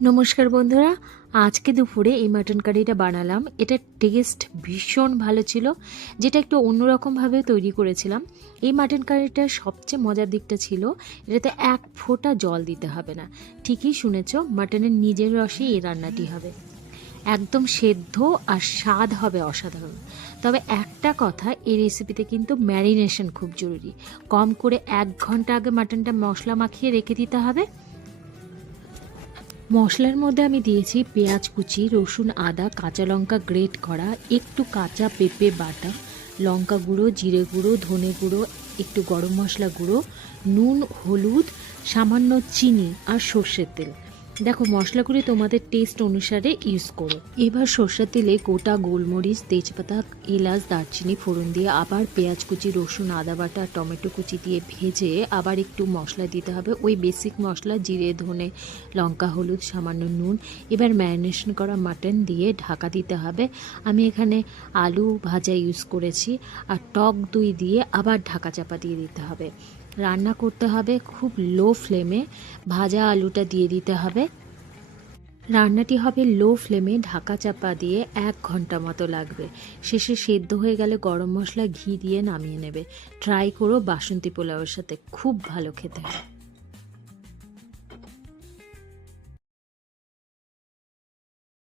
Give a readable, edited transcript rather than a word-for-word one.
নমস্কার বন্ধুরা, আজকে দুপুরে এই মাটন কারিটা বানালাম। এটার টেস্ট ভীষণ ভালো ছিল, যেটা একটু অন্যরকমভাবে তৈরি করেছিলাম। এই মাটন কারিটার সবচেয়ে মজার দিকটা ছিল এটাতে এক ফোঁটা জল দিতে হবে না। ঠিকই শুনেছ, মাটনের নিজের রসে এই রান্নাটি হবে, একদম সেদ্ধ আর স্বাদ হবে অসাধারণ। তবে একটা কথা, এই রেসিপিতে কিন্তু ম্যারিনেশন খুব জরুরি। কম করে 1 ঘন্টা আগে মাটনটা মশলা মাখিয়ে রেখে দিতে হবে। মশলার মধ্যে আমি দিয়েছি পেঁয়াজ কুচি, রসুন, আদা, কাঁচা লঙ্কা গ্রেট করা, একটু কাঁচা পেঁপে বাটা, লঙ্কা গুঁড়ো, জিরে গুঁড়ো, ধনে গুঁড়ো, একটু গরম মশলা গুঁড়ো, নুন, হলুদ, সামান্য চিনি আর সর্ষের তেল। দেখো, মশলাগুলি তোমাদের টেস্ট অনুসারে ইউজ করো। এবার সর্ষের তেলে গোটা গোলমরিচ, তেজপাতা, এলাচ, দারচিনি ফোড়ন দিয়ে আবার পেঁয়াজ কুচি, রসুন, আদা বাটা, টমেটো কুচি দিয়ে ভেজে আবার একটু মশলা দিতে হবে, ওই বেসিক মশলা, জিরে, ধনে, লঙ্কা, হলুদ, সামান্য নুন। এবার ম্যারিনেশন করা মাটন দিয়ে ঢাকা দিতে হবে। আমি এখানে আলু ভাজা ইউজ করেছি, আর টক দই দিয়ে আবার ঢাকা চাপা দিয়ে দিতে হবে। রান্না করতে হবে খুব লো ফ্লেমে, ভাজা আলুটা দিয়ে দিতে হবে। রান্নাটি হবে লো ফ্লেমে, ঢাকা চাপা দিয়ে 1 ঘন্টা মতো লাগবে। শেষে সেদ্ধ হয়ে গেলে গরম মশলা, ঘি দিয়ে নামিয়ে নেবে। ট্রাই করো বাসন্তী পোলাওয়ের সাথে, খুব ভালো খেতে হয়।